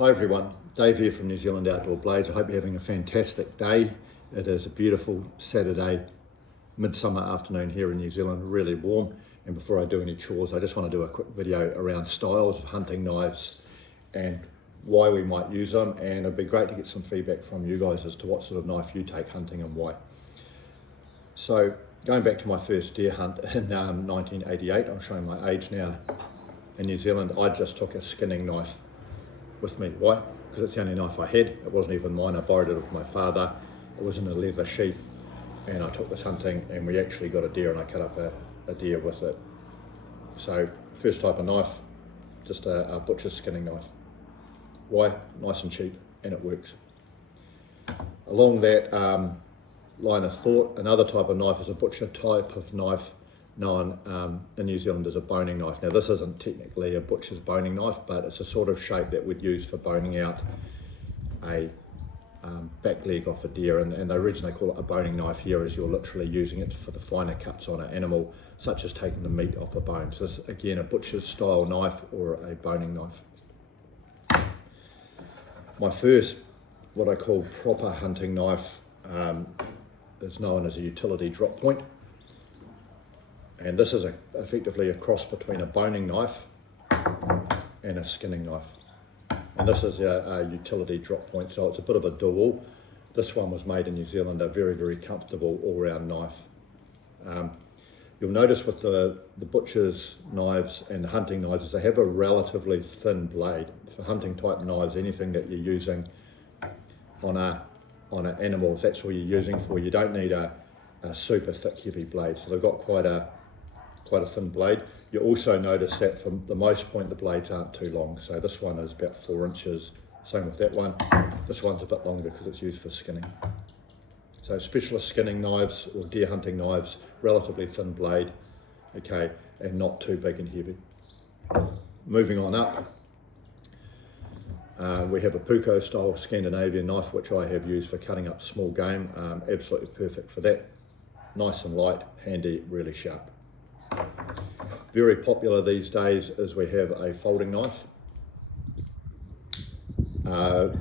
Hi everyone, Dave here from New Zealand Outdoor Blades. I hope you're having a fantastic day. It is a beautiful Saturday, midsummer afternoon here in New Zealand, really warm. And before I do any chores, I just want to do a quick video around styles of hunting knives and why we might use them. And it'd be great to get some feedback from you guys as to what sort of knife you take hunting and why. So going back to my first deer hunt in 1988, I'm showing my age now in New Zealand, I just took a skinning knife with me. Why? Because it's the only knife I had. It wasn't even mine. I borrowed it off my father. It was in a leather sheath, and I took this hunting and we actually got a deer and I cut up a deer with it. So first type of knife, just a butcher's skinning knife. Why? Nice and cheap, and it works. Along that line of thought, another type of knife is a butcher type of knife known in New Zealand as a boning knife. Now this isn't technically a butcher's boning knife, but it's a sort of shape that we'd use for boning out a back leg off a deer, and the reason they call it a boning knife here is you're literally using it for the finer cuts on an animal, such as taking the meat off a bone. So this is again a butcher's style knife or a boning knife. My first, what I call proper hunting knife, is known as a utility drop point. And this is effectively a cross between a boning knife and a skinning knife. And this is a utility drop point, so it's a bit of a dual. This one was made in New Zealand, a very, very comfortable all-round knife. You'll notice with the butcher's knives and the hunting knives is they have a relatively thin blade. For hunting type knives, anything that you're using on an animal, if that's what you're using for, you don't need a super thick, heavy blade. So they've got quite a thin blade. You also notice that from the most point the blades aren't too long. So this one is about 4 inches, same with that one. This one's a bit longer because it's used for skinning. So specialist skinning knives or deer hunting knives, relatively thin blade, okay, and not too big and heavy. Moving on up, we have a Puko style Scandinavian knife, which I have used for cutting up small game. Absolutely perfect for that. Nice and light, handy, really sharp. Very popular these days is we have a folding knife. They're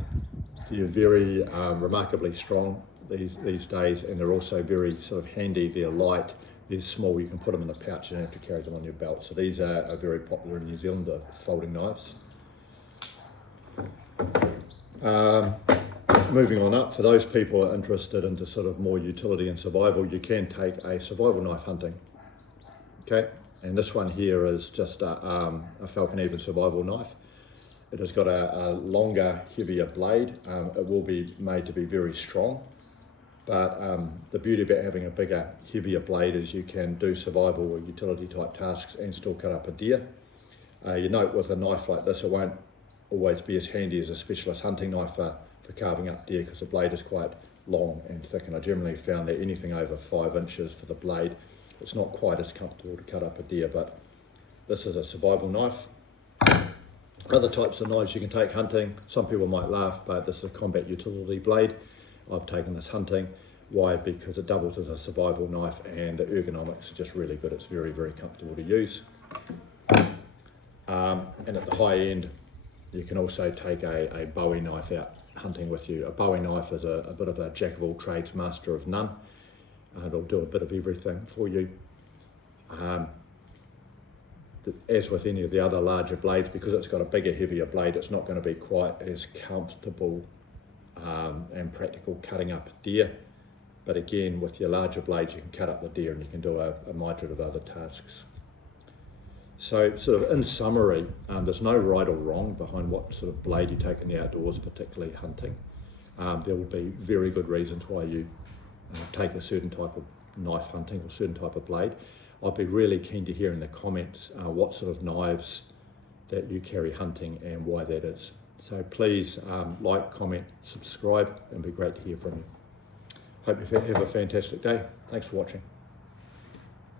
very remarkably strong these days, and they're also very sort of handy. They're light, they're small, you can put them in a pouch, you don't have to carry them on your belt. So these are very popular in New Zealand, the folding knives. Moving on up, for those people who are interested into sort of more utility and survival, you can take a survival knife hunting. Okay, and this one here is just a Falcon Even survival knife. It has got a longer, heavier blade. It will be made to be very strong, but the beauty about having a bigger, heavier blade is you can do survival or utility type tasks and still cut up a deer. You note with a knife like this, it won't always be as handy as a specialist hunting knife for carving up deer, because the blade is quite long and thick, and I generally found that anything over 5 inches for the blade, it's not quite as comfortable to cut up a deer. But this is a survival knife. Other types of knives you can take hunting, some people might laugh, but this is a combat utility blade. I've taken this hunting. Why? Because it doubles as a survival knife and the ergonomics are just really good. It's very, very comfortable to use. And at the high end, you can also take a Bowie knife out hunting with you. A Bowie knife is a bit of a jack of all trades, master of none. It'll do a bit of everything for you. As with any of the other larger blades, because it's got a bigger, heavier blade, it's not going to be quite as comfortable and practical cutting up a deer. But again, with your larger blades, you can cut up the deer and you can do a myriad of other tasks. So sort of in summary, there's no right or wrong behind what sort of blade you take in the outdoors, particularly hunting. There will be very good reasons why you take a certain type of knife hunting or certain type of blade. I'd be really keen to hear in the comments what sort of knives that you carry hunting and why that is. So please like, comment, subscribe, and it'd be great to hear from you. Hope you have a fantastic day. Thanks for watching.